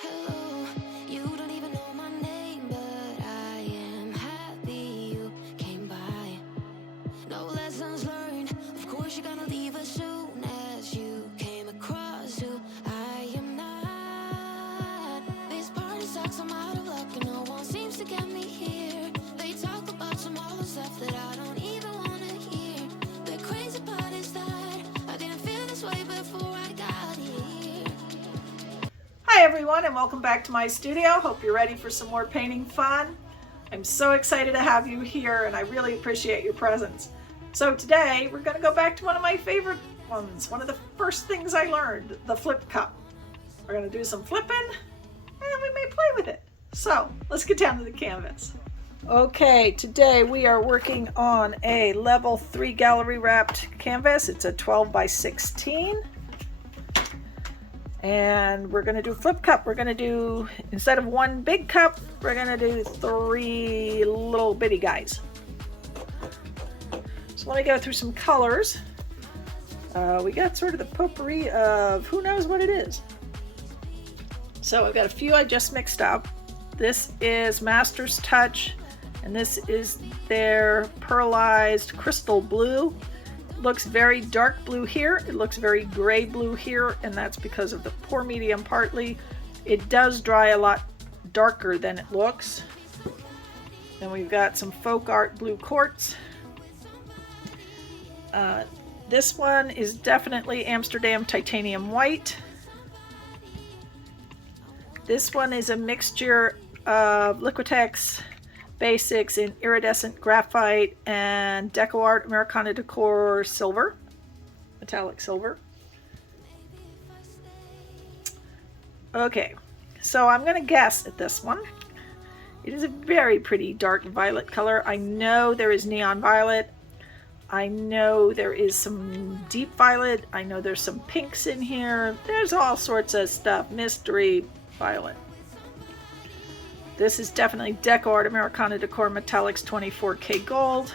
Hello, you don't even know my name, but I am happy you came by. No lessons learned, of course you're gonna leave as soon as you came across who I am not. This party sucks, I'm out of luck, and no one seems to get me here. They talk about some other stuff that I don't even wanna hear. The crazy part is that I didn't feel this way before I got here. Hi everyone, and welcome back to my studio. Hope you're ready for some more painting fun. I'm so excited to have you here, and I really appreciate your presence. So today we're going to go back to one of my favorite ones, one of the first things I learned, the flip cup. We're going to do some flipping and we may play with it. So let's get down to the canvas. Okay, today we are working on a level 3 gallery wrapped canvas. It's a 12 by 16. And we're going to do flip cup. We're going to do, instead of one big cup, we're going to do 3 little bitty guys. So let me go through some colors. We got sort of the potpourri of who knows what it is. So I've got a few I just mixed up. This is Master's Touch, and this is their Pearlized Crystal Blue. Looks very dark blue here, it looks very gray blue here, and that's because of the pour medium partly. It does dry a lot darker than it looks. Then we've got some Folk Art Blue Quartz. This one is definitely Amsterdam Titanium White. This one is a mixture of Liquitex Basics in Iridescent Graphite and Deco Americana Decor Silver, metallic silver. Okay, so I'm going to guess at this one. It is a very pretty dark violet color. I know there is neon violet. I know there is some deep violet. I know there's some pinks in here. There's all sorts of stuff. Mystery violet. This is definitely Decor Americana Decor Metallics 24K Gold.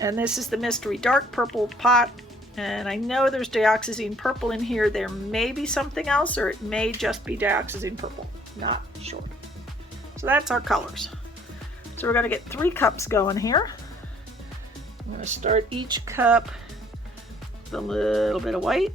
And this is the Mystery Dark Purple Pot. And I know there's Dioxazine Purple in here. There may be something else, or it may just be Dioxazine Purple. Not sure. So that's our colors. So we're going to get 3 cups going here. I'm going to start each cup with a little bit of white.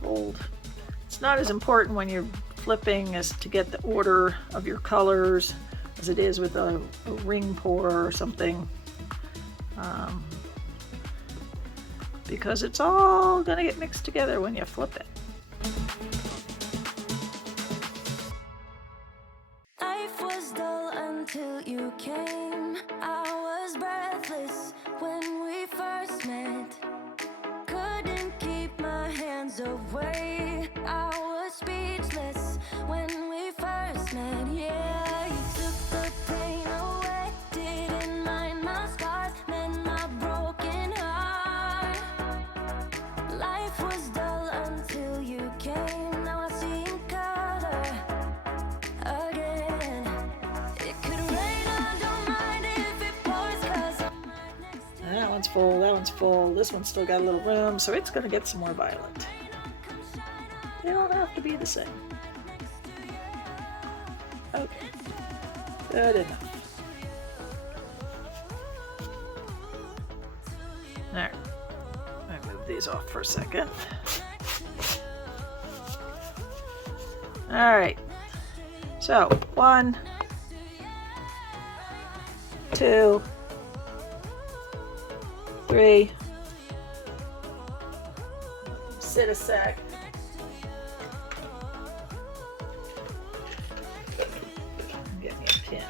Gold. It's not as important when you're flipping as to get the order of your colors as it is with a ring pour or something, because it's all going to get mixed together when you flip it. Life was dull until you came. I was breathless when we first met. Couldn't keep my hands away. I was speechless when we first met. Yeah, you took the pain away. Didn't mind my scars, mend my broken heart. Life was dull until you came. Now I see in color again. It could rain, I don't mind if it pours, 'cause I'm right next to That one's full, that one's full. This one's still got a little room, so it's going to get some more violet. They don't have to be the same. Okay, good enough. There. I move these off for a second. All right. So 1, 2, 3. Sit a sec. Get me a pin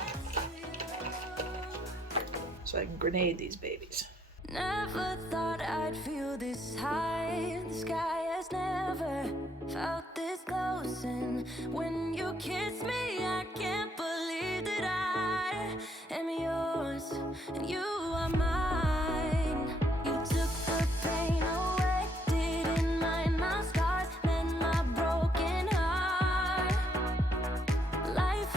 so I can grenade these babies. Never thought I'd feel this high. The sky has never felt this close, and when you kiss me, I can't believe that I am yours and you are mine. You took the pain away, didn't mind my scars, mend my broken heart. Life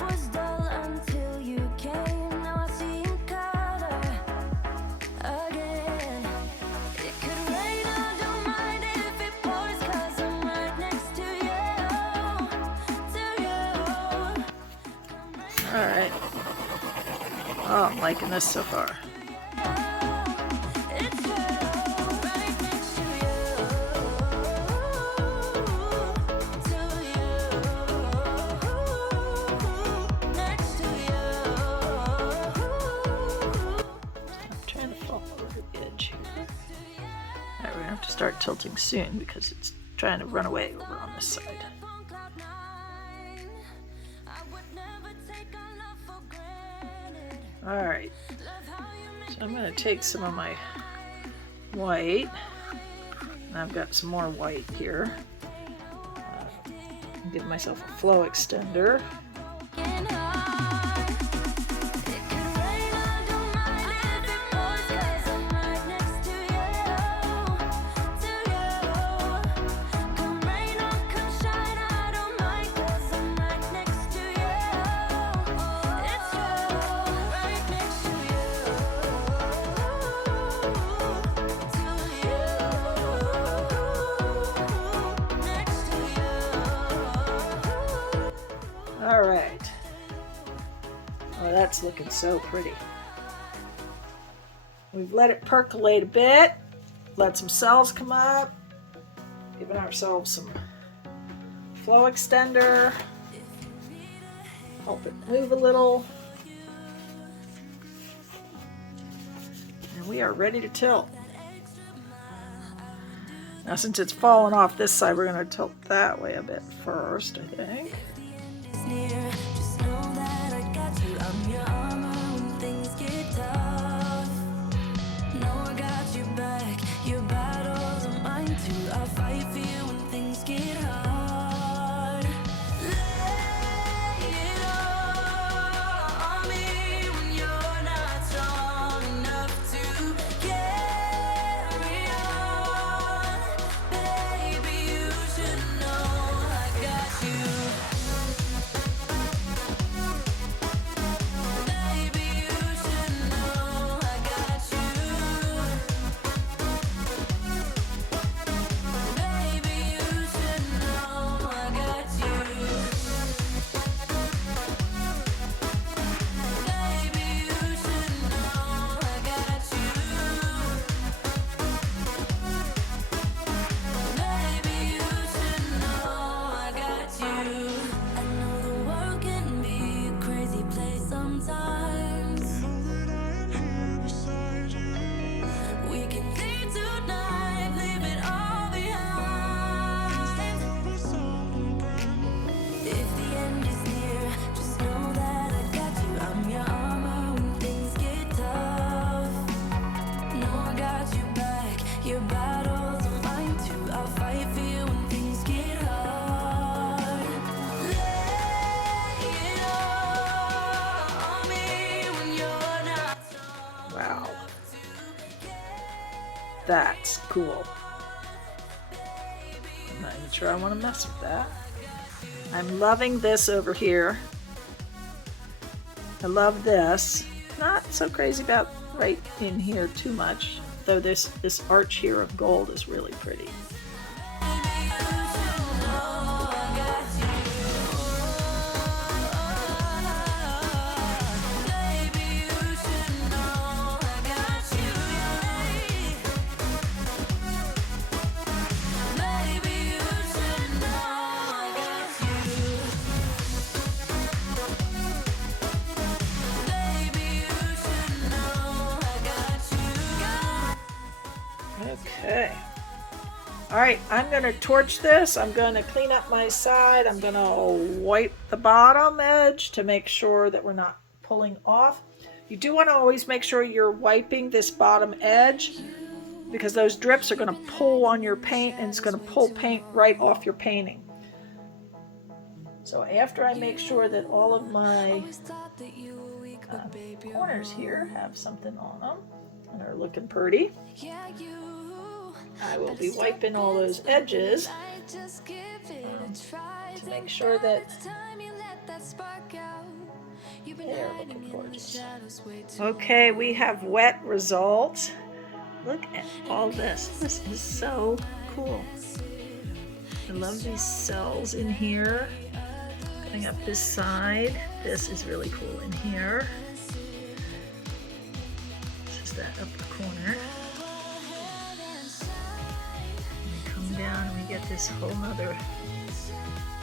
Alright. Oh, I'm liking this so far. Have to start tilting soon because it's trying to run away over on this side. Alright, so I'm going to take some of my white, and I've got some more white here. Give myself a flow extender. All right. Oh, that's looking so pretty. We've let it percolate a bit, let some cells come up, giving ourselves some flow extender, help it move a little. And we are ready to tilt. Now, since it's fallen off this side, we're going to tilt that way a bit first, I think. Just know that I got you. I'm your armor when things get tough. Know I got your back. Your battles are mine too. I'll fight for you when things get hard. Lay it all on me when you're not strong enough to carry on. Baby, you should know I got you. Wow. That's cool. I'm not even sure I want to mess with that. I'm loving this over here. I love this. Not so crazy about right in here too much, though this arch here of gold is really pretty. Okay. All right, I'm going to torch this. I'm going to clean up my side. I'm going to wipe the bottom edge to make sure that we're not pulling off. You do want to always make sure you're wiping this bottom edge because those drips are going to pull on your paint and it's going to pull paint right off your painting. So after I make sure that all of my corners here have something on them and are looking pretty, I will be wiping all those edges to make sure that they're looking gorgeous. Okay, we have wet results. Look at all this. This is so cool. I love these cells in here. Coming up this side, this is really cool in here. This is that upper corner. And we come down and we get this whole nother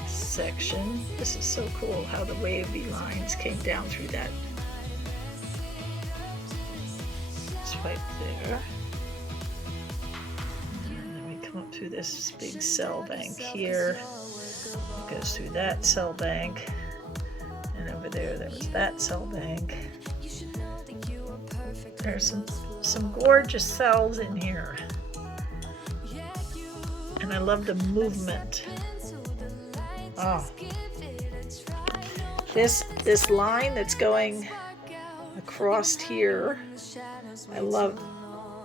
section. This is so cool how the wavy lines came down through that. It's right there. And then we come up through this big cell bank here. It goes through that cell bank. And over there was that cell bank. There's some gorgeous cells in here. And I love the movement. Oh, this line that's going across here, I love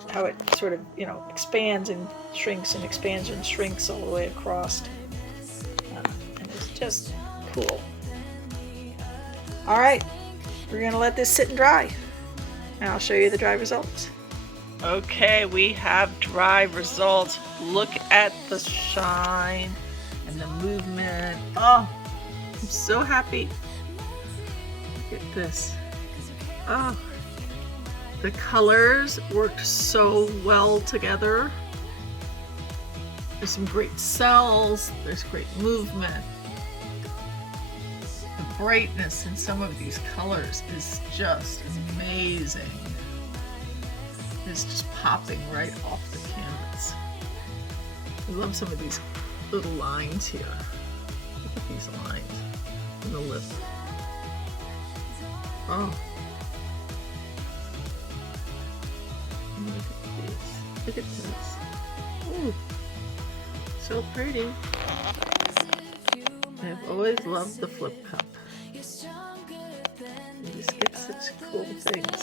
how it sort of, you know, expands and shrinks and expands and shrinks all the way across. And it's just cool. All right, we're gonna let this sit and dry, and I'll show you the dry results. Okay, we have dry results. Look at the shine and the movement. Oh, I'm so happy. Look at this. Oh, the colors worked so well together. There's some great cells. There's great movement. The brightness in some of these colors is just amazing. It's just popping right off the canvas. I love some of these little lines here. Look at these lines in the lip. Oh. Look at this. Look at this. Ooh. So pretty. I've always loved the flip cup. You just get such cool things.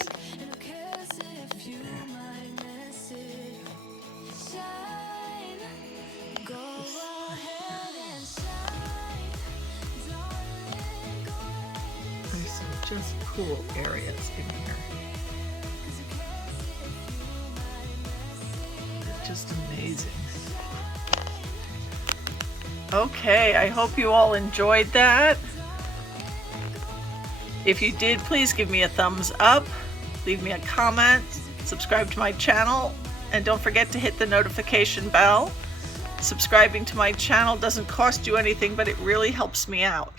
There's some just cool areas in here. They're just amazing. Okay, I hope you all enjoyed that. If you did, please give me a thumbs up, leave me a comment, subscribe to my channel, and don't forget to hit the notification bell. Subscribing to my channel doesn't cost you anything, but it really helps me out.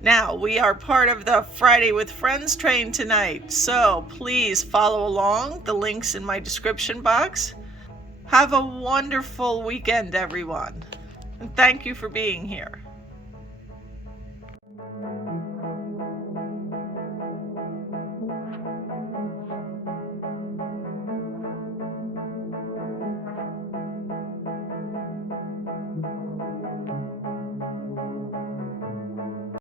Now, we are part of the Friday with Friends train tonight, so please follow along. The link's in my description box. Have a wonderful weekend, everyone. And thank you for being here.